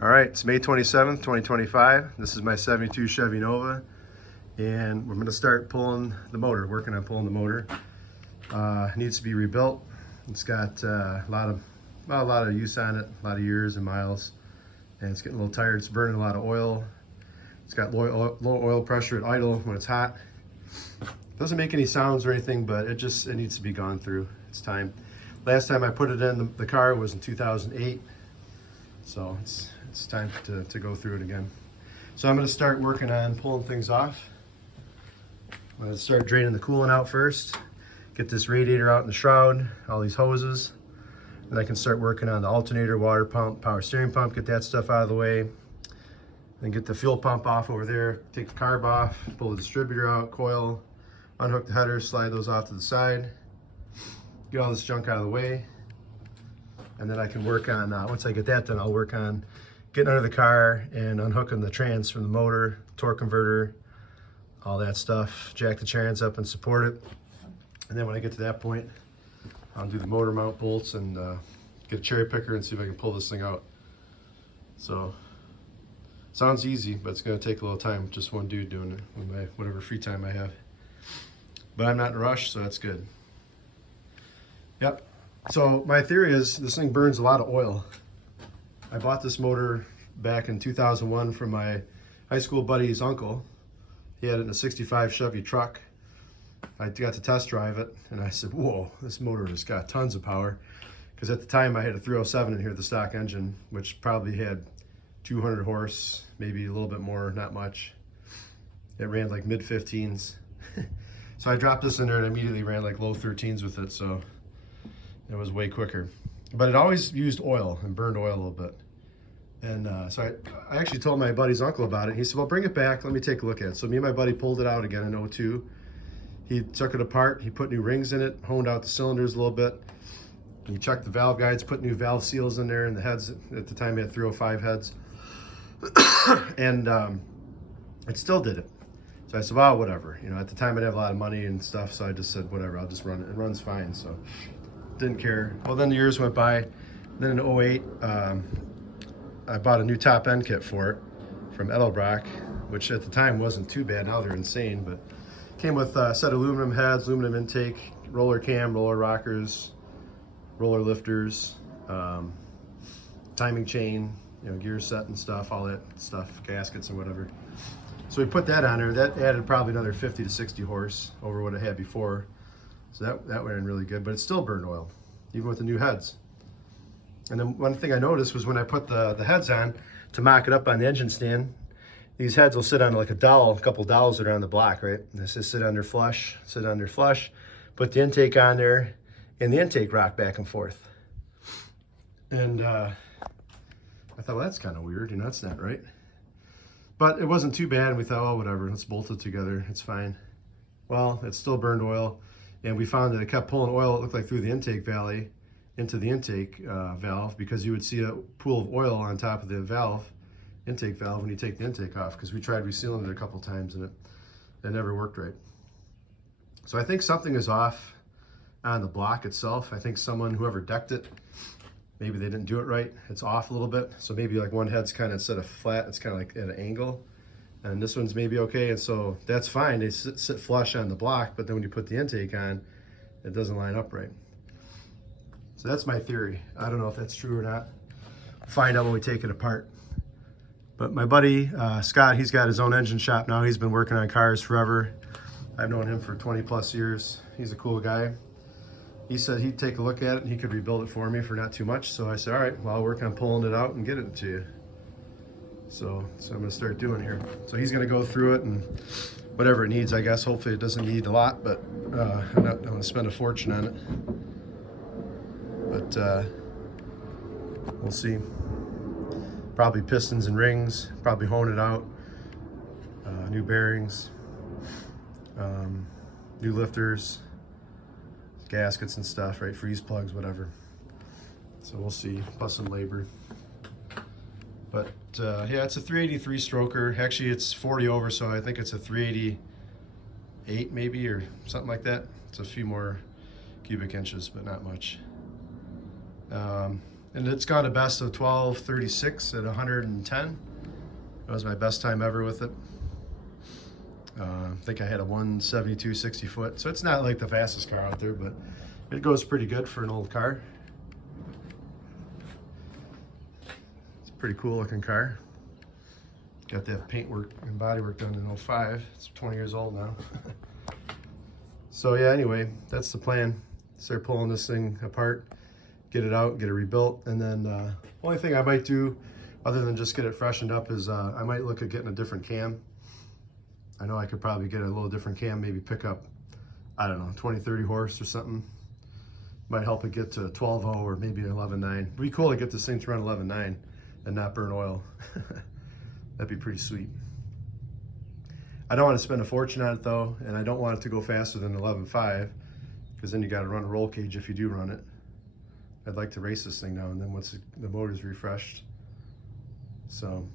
All right, it's May 27th, 2025. This is my 72 Chevy Nova, and we're gonna start pulling the motor, working on pulling the motor. It needs to be rebuilt. It's got a lot of use on it, a lot of years and miles, and it's getting a little tired. It's burning a lot of oil. It's got low oil pressure at idle when it's hot. Doesn't make any sounds or anything, but it needs to be gone through. It's time. Last time I put it in the car was in 2008, so it's time to go through it again. So I'm going to start working on pulling things off. I'm going to start draining the coolant out first, get this radiator out in the shroud, all these hoses. Then I can start working on the alternator, water pump, power steering pump, get that stuff out of the way. Then get the fuel pump off over there, take the carb off, pull the distributor out, coil, unhook the header, slide those off to the side, get all this junk out of the way. And then I can work on, once I get that done, I'll work on getting under the car and unhooking the trans from the motor, torque converter, all that stuff, jack the trans up and support it. And then when I get to that point, I'll do the motor mount bolts and get a cherry picker and see if I can pull this thing out. So, sounds easy, but it's gonna take a little time, just one dude doing it, with whatever free time I have. But I'm not in a rush, so that's good. Yep. So my theory is this thing burns a lot of oil. I bought this motor back in 2001 from my high school buddy's uncle. He had it in a 65 Chevy truck. I got to test drive it, and I said, whoa, this motor has got tons of power. Because at the time I had a 307 in here, the stock engine, which probably had 200 horse, maybe a little bit more, not much. It ran like mid 15s. So I dropped this in there and immediately ran like low 13s with it, so it was way quicker. But it always used oil and burned oil a little bit. And so I actually told my buddy's uncle about it. He said, well, bring it back, let me take a look at it. So me and my buddy pulled it out again in 02. He took it apart, he put new rings in it, honed out the cylinders a little bit. He checked the valve guides, put new valve seals in there, and the heads, at the time he had 305 heads. And it still did it. So I said, well, whatever. You know, at the time I didn't have a lot of money and stuff, so I just said, whatever, I'll just run it. It runs fine, so didn't care. Well, then the years went by. Then in 08, I bought a new top end kit for it from Edelbrock, which at the time wasn't too bad. Now they're insane, but came with a set of aluminum heads, aluminum intake, roller cam, roller rockers, roller lifters, timing chain, you know, gear set and stuff, all that stuff, gaskets and whatever. So we put that on there. That added probably another 50 to 60 horse over what I had before. So that went in really good, but it still burned oil, even with the new heads. And then one thing I noticed was when I put the heads on to mock it up on the engine stand, these heads will sit on like a dowel, a couple dowels that are on the block, right? And this is sit under flush, put the intake on there, and the intake rock back and forth. And I thought, well, that's kind of weird, you know, that's not right. But it wasn't too bad, and we thought, oh, whatever, let's bolt it together, it's fine. Well, it still burned oil, and we found that it kept pulling oil, it looked like through the intake valley, into the intake valve, because you would see a pool of oil on top of the valve, intake valve, when you take the intake off, because we tried resealing it a couple times, and it never worked right. So I think something is off on the block itself. I think whoever decked it, maybe they didn't do it right. It's off a little bit. So maybe like one head's kind of, instead of flat, it's kind of like at an angle. And this one's maybe okay. And so that's fine. They sit flush on the block, but then when you put the intake on, it doesn't line up right. So that's my theory. I don't know if that's true or not. Find out when we take it apart. But my buddy, Scott, he's got his own engine shop now. He's been working on cars forever. I've known him for 20 plus years. He's a cool guy. He said he'd take a look at it and he could rebuild it for me for not too much. So I said, all right, well, I'll work on pulling it out and get it to you. So I'm gonna start doing here. So he's gonna go through it and whatever it needs, I guess. Hopefully it doesn't need a lot, but I'm not gonna spend a fortune on it. But we'll see. Probably pistons and rings, probably hone it out. New bearings, new lifters, gaskets and stuff, right? Freeze plugs, whatever. So we'll see, plus some labor. But yeah, it's a 383 stroker. Actually, it's 40 over, so I think it's a 388 maybe, or something like that. It's a few more cubic inches, but not much. And And it's got a best of 12:36 at 110. That was my best time ever with it. I think I had a 172 60 foot, so it's not like the fastest car out there, but it goes pretty good for an old car. It's a pretty cool looking car. Got that paint work and body work done in 05. It's 20 years old now. So yeah, anyway, that's the plan. Start pulling this thing apart, get it out, get it rebuilt, and then only thing I might do other than just get it freshened up is I might look at getting a different cam. I know I could probably get a little different cam, maybe pick up, I don't know, 20, 30 horse or something. Might help it get to 12.0 or maybe 11.9. It'd be cool to get this thing to run 11.9 and not burn oil. That'd be pretty sweet. I don't want to spend a fortune on it though, and I don't want it to go faster than 11.5, because then you got to run a roll cage if you do run it. I'd like to race this thing now and then once the motor's refreshed. So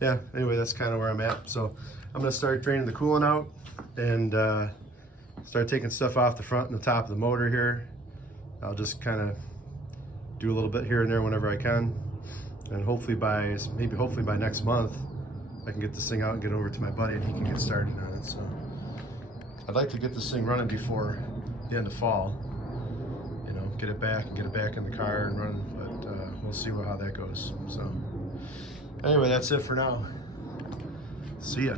yeah, anyway, that's kind of where I'm at. So I'm gonna start draining the coolant out and start taking stuff off the front and the top of the motor here. I'll just kind of do a little bit here and there whenever I can. And hopefully by next month, I can get this thing out and get over to my buddy and he can get started on it. So I'd like to get this thing running before the end of fall. You know, get it back in the car and run, but we'll see how that goes. So anyway, that's it for now. See ya.